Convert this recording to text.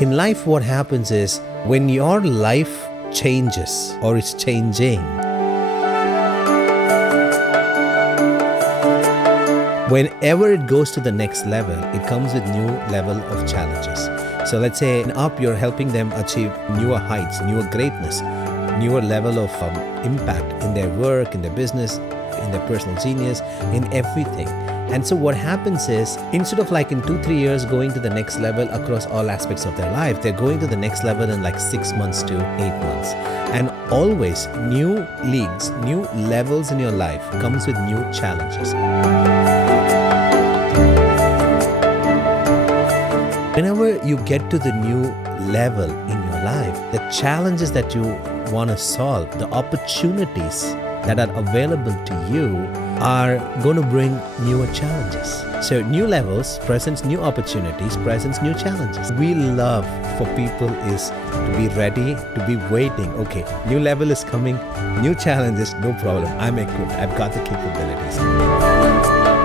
In life, what happens is when your life changes or is changing, whenever it goes to the next level, it comes with new level of challenges. So let's say up, you're helping them achieve newer heights, newer greatness, newer level of impact in their work, in their business, in their personal genius, in everything. And so what happens is, instead of like in 2-3 years going to the next level across all aspects of their life, they're going to the next level in like 6 months to 8 months. And always new leagues, new levels in your life comes with new challenges. Whenever you get to the new level in your life, the challenges that you want to solve, the opportunities that are available to you are going to bring newer challenges. So new levels presents new opportunities, presents new challenges. We love for people is to be ready, to be waiting. Okay, new level is coming, new challenges, no problem. I'm equipped. I've got the capabilities.